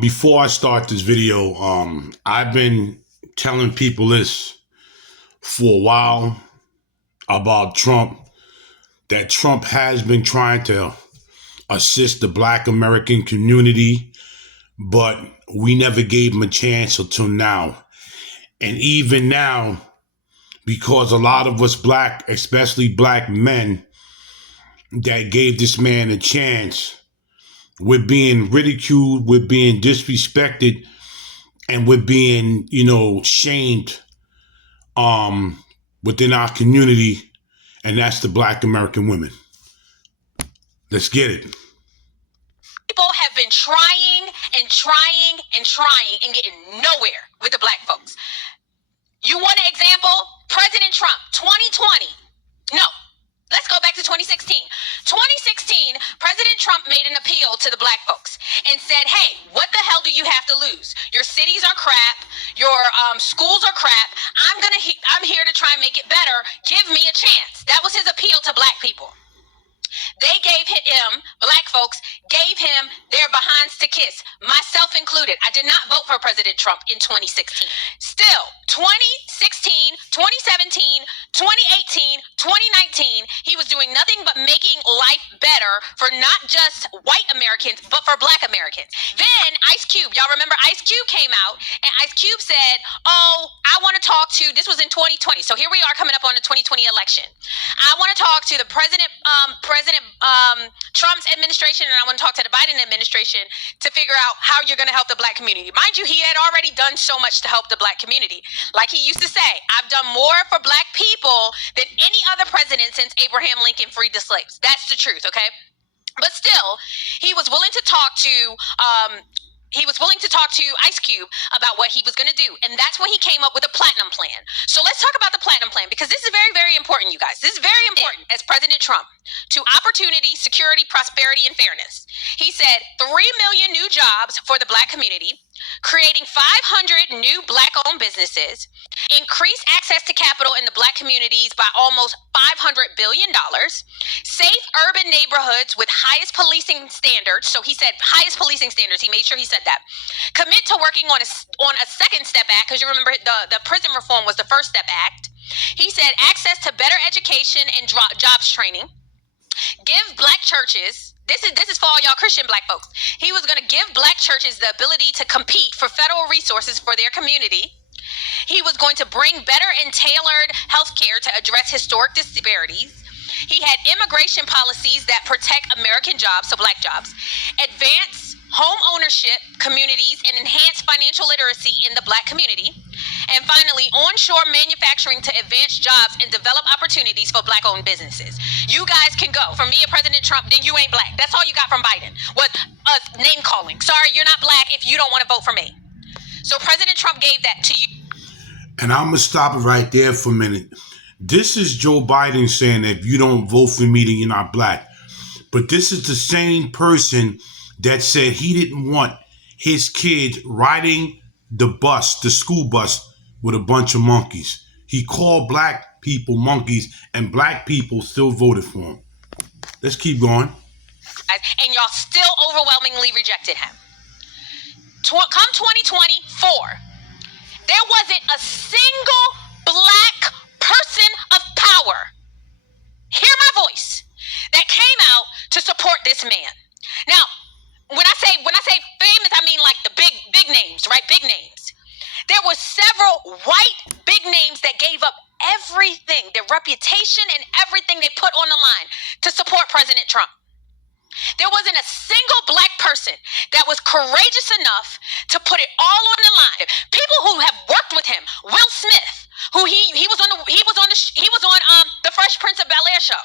Before I start this video, I've been telling people this for a while about Trump, that Trump has been trying to assist the Black American community, but we never gave him a chance until now. And even now, because a lot of us Black, especially Black men, that gave this man a chance, we're being ridiculed, we're being disrespected, and we're being, shamed within our community, and that's the Black American women. Let's get it. People have been trying and trying and trying and getting nowhere with the Black folks. You want an example? President Trump, 2020. No, let's go back to 2016. 2016, President Trump made an appeal to the Black folks and said, hey, what the hell do you have to lose? Your cities are crap. Your schools are crap. I'm here to try and make it better. Give me a chance. That was his appeal to Black people. They gave him, Black folks, gave him their behinds to kiss, myself included. I did not vote for President Trump in 2016. Still, 2016, 2017, 2018, 2019, he was doing nothing but making life better for not just white Americans, but for Black Americans. Then Ice Cube, y'all remember Ice Cube came out, and Ice Cube said, oh, I want to talk to, this was in 2020, so here we are coming up on the 2020 election. I want to talk to the President Trump's administration, and I want to talk to the Biden administration to figure out how you're going to help the Black community. Mind you, he had already done so much to help the Black community. Like he used to say, I've done more for Black people than any other president since Abraham Lincoln freed the slaves. That's the truth, okay? But still, he was willing to talk to Ice Cube about what he was going to do. And that's when he came up with a platinum plan. So let's talk about the platinum plan, because this is very, very important, you guys. This is very important as President Trump to opportunity, security, prosperity, and fairness. He said 3 million new jobs for the Black community, creating 500 new Black-owned businesses, increase access to capital in the Black communities by almost $500 billion, safe urban neighborhoods with highest policing standards. So he said highest policing standards. He made sure he said that. Commit to working on a second step act, because you remember the prison reform was the first step act. He said access to better education and jobs training. Give Black churches, this is for all y'all Christian Black folks. He was going to give Black churches the ability to compete for federal resources for their community. He was going to bring better and tailored health care to address historic disparities. He had immigration policies that protect American jobs, so Black jobs, advance home ownership communities, and enhance financial literacy in the Black community. And finally, onshore manufacturing to advance jobs and develop opportunities for Black-owned businesses. You guys can go. From me and President Trump, then you ain't Black. That's all you got from Biden, was name calling. Sorry, you're not Black if you don't want to vote for me. So President Trump gave that to you. And I'm going to stop it right there for a minute. This is Joe Biden saying that if you don't vote for me, then you're not Black. But this is the same person that said he didn't want his kids riding the school bus, with a bunch of monkeys. He called Black people monkeys, and Black people still voted for him. Let's keep going. And y'all still overwhelmingly rejected him. Come 2024, there wasn't a single Black person of power, hear my voice, that came out to support this man. Now, when I say famous, I mean like the big names, right? Big names. There were several white big names that gave up everything, their reputation and everything they put on the line to support President Trump. There wasn't a single Black person that was courageous enough to put it all on the line. People who have worked with him, Will Smith, who he was on the Fresh Prince of Bel-Air show.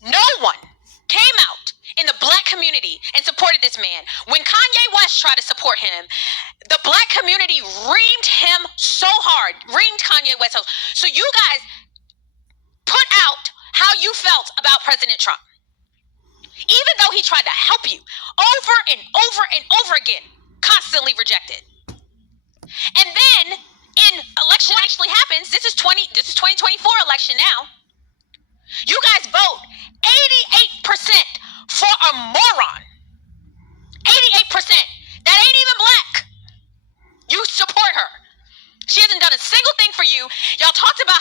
No one came out in the Black community and supported this man. When Kanye West tried to support him, the Black community reamed him so hard, reamed Kanye West. So you guys put out how you felt about President Trump. Even though he tried to help you over and over and over again, constantly rejected. And then in election actually happens, this is 2024 election now. You guys vote 88% for a moron. 88%.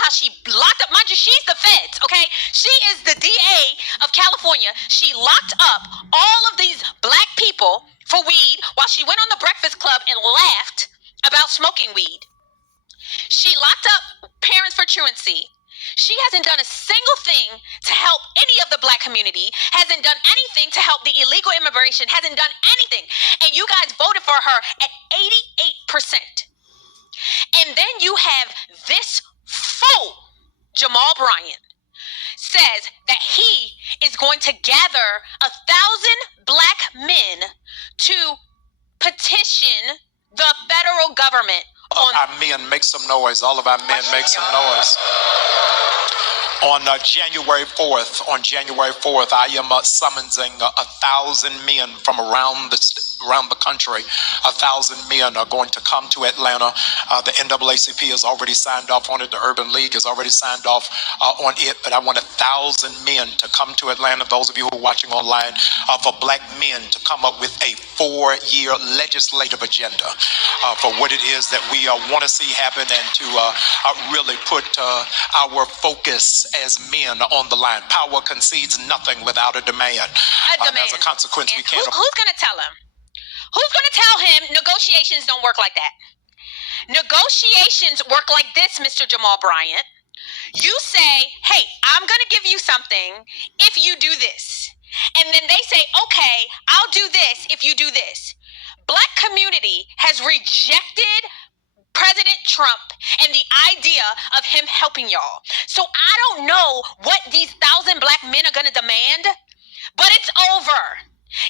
how she locked up, mind you, she's the feds, okay? She is the DA of California. She locked up all of these black people for weed while she went on the Breakfast Club and laughed about smoking weed. She locked up parents for truancy. She hasn't done a single thing to help any of the black community, hasn't done anything to help the illegal immigration, hasn't done anything. And you guys voted for her at 88%. And then you have this fool, Jamal Bryant, says that he is going to gather 1,000 black men to petition the federal government on our men. Make some noise. All of our men, make some noise. On January 4th, I am summoning 1,000 men from around the country. 1,000 men are going to come to Atlanta. The NAACP has already signed off on it. The Urban League has already signed off on it. But I want 1,000 men to come to Atlanta. Those of you who are watching online, for black men to come up with a 4-year legislative agenda for what it is that we want to see happen, and to really put our focus as men on the line. Power concedes nothing without a demand. As a consequence, and we can't. Who's going to tell him? Who's going to tell him negotiations don't work like that? Negotiations work like this, Mr. Jamal Bryant. You say, hey, I'm going to give you something if you do this. And then they say, okay, I'll do this if you do this. Black community has rejected President Trump and the idea of him helping y'all. So I don't know what these 1,000 black men are going to demand, but it's over.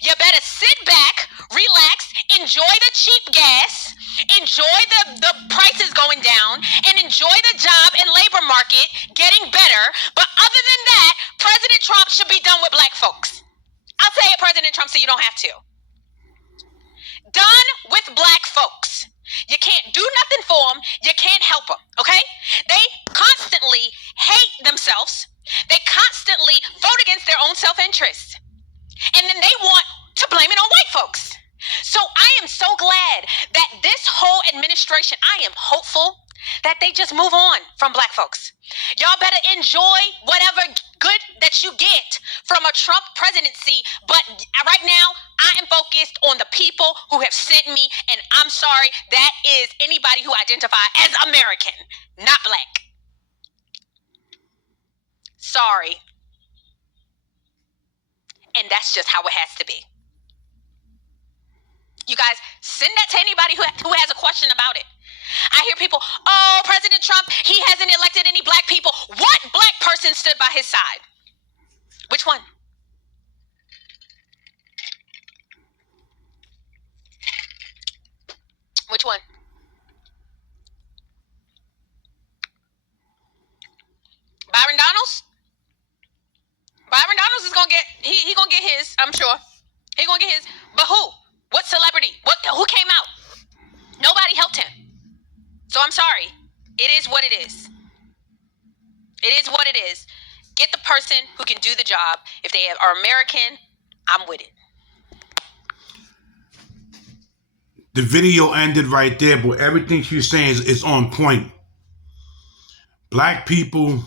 You better sit back, relax, enjoy the cheap gas, enjoy the prices going down, and enjoy the job and labor market getting better. But other than that, President Trump should be done with black folks. I'll say it, President Trump, so you don't have to. Done with black folks. You can't do nothing for them. You can't help them, okay? They constantly hate themselves. They constantly vote against their own self-interest. And then they want to blame it on white folks. So I am so glad that this whole administration, I am hopeful that they just move on from black folks. Y'all better enjoy whatever good that you get from a Trump presidency. But right now, I am focused on the people who have sent me. And I'm sorry, that is anybody who identifies as American, not black. Sorry. And that's just how it has to be. You guys, send that to anybody who has a question about it. I hear people, oh, President Trump, he hasn't elected any black people. What black person stood by his side? Which one? Which one? Byron Donalds? Byron Donalds is gonna get he gonna get his, I'm sure. He gonna get his. But who? What celebrity? Who came out? Nobody helped him. So I'm sorry. It is what it is. It is what it is. Get the person who can do the job. If they are American, I'm with it. The video ended right there, but everything she's saying is on point. Black people,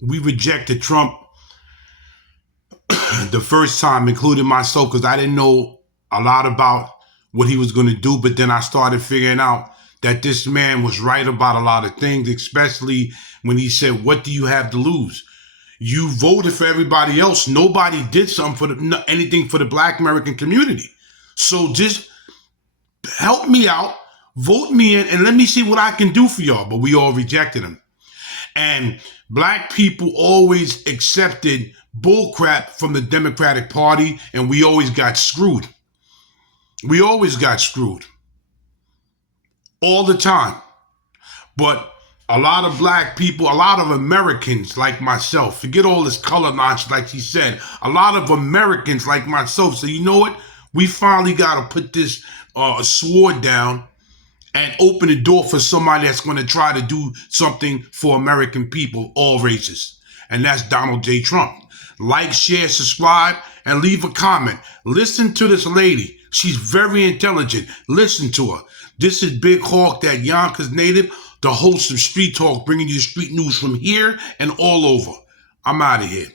we rejected Trump the first time, including myself, because I didn't know a lot about what he was going to do. But then I started figuring out that this man was right about a lot of things, especially when he said, what do you have to lose? You voted for everybody else. Nobody did something for anything for the black American community. So just help me out, vote me in, and let me see what I can do for y'all. But we all rejected him. And black people always accepted bullcrap from the Democratic Party, and we always got screwed. We always got screwed. All the time. But a lot of black people, a lot of Americans like myself, forget all this color nonsense like she said, a lot of Americans like myself, so you know what? We finally got to put this sword down and open the door for somebody that's going to try to do something for American people, all races. And that's Donald J. Trump. Like, share, subscribe, and leave a comment. Listen to this lady. She's very intelligent. Listen to her. This is Big Hawk, that Yonkers native. the host of Street Talk, bringing you street news from here and all over. I'm out of here.